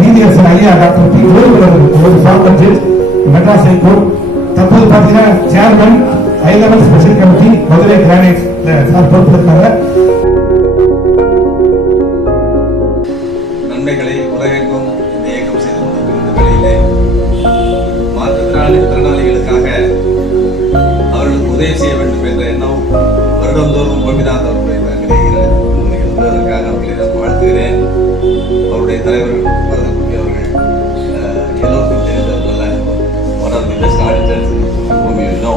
நீதியரசர் ஐயா doctor P ஒரு ஃபார்மர் ஜட்ஜ் மெட்ராஸ் ஹைகோர்ட் தற்போது பார்த்தீங்கன்னா chairman high level special committee Madurai granite sir பொறுப்பெடுத்தாங்க. நன்மைகளை உலகெங்கும் இந்த இயக்கம் செய்து கொண்டிருக்கின்ற வேளையிலே மாற்றுத்திறனாளிகளுக்காக அவர்களுக்கு உதவி செய்ய வேண்டும் என்ற எண்ணம் வருடந்தோறும் கோபிநாத் அவர்களை இருப்பதற்காக அவர்களை நான் வாழ்த்துகிறேன். அவருடைய தலைவர் வரதக்குடி அவர்கள் எல்லோருக்கும் தெரிந்தவர்கள் one of the best auditors whom you know.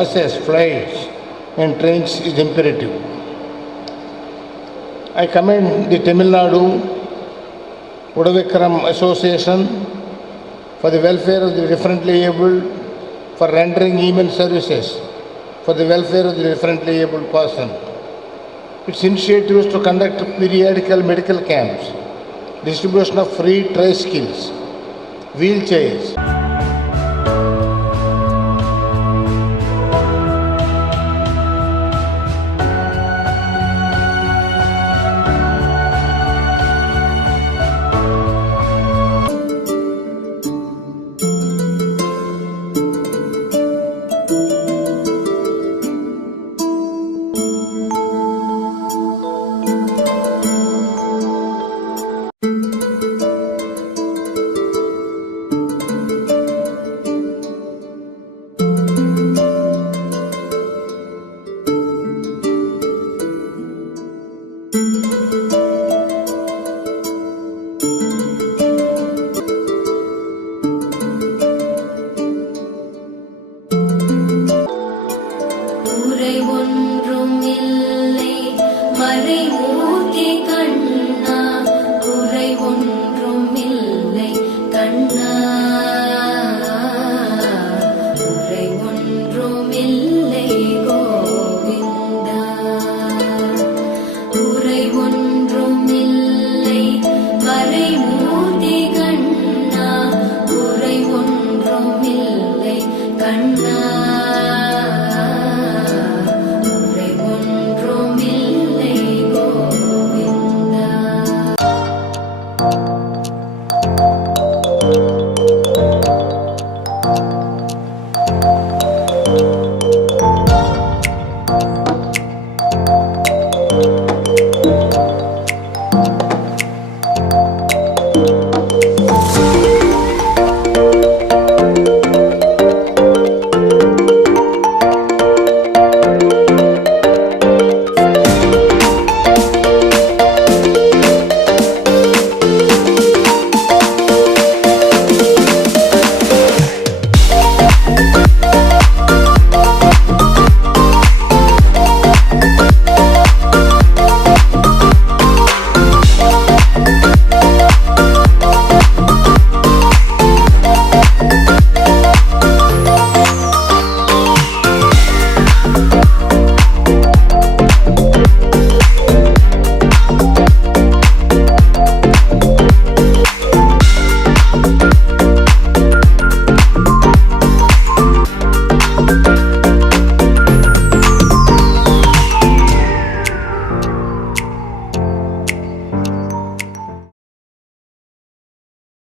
Buses, flights and trains is imperative. I commend the Tamil Nadu Udavikaram Association for the welfare of the differently abled, for rendering immense services for the welfare of the differently abled person. Its initiative is to conduct periodical medical camps, distribution of free tricycles, wheelchairs.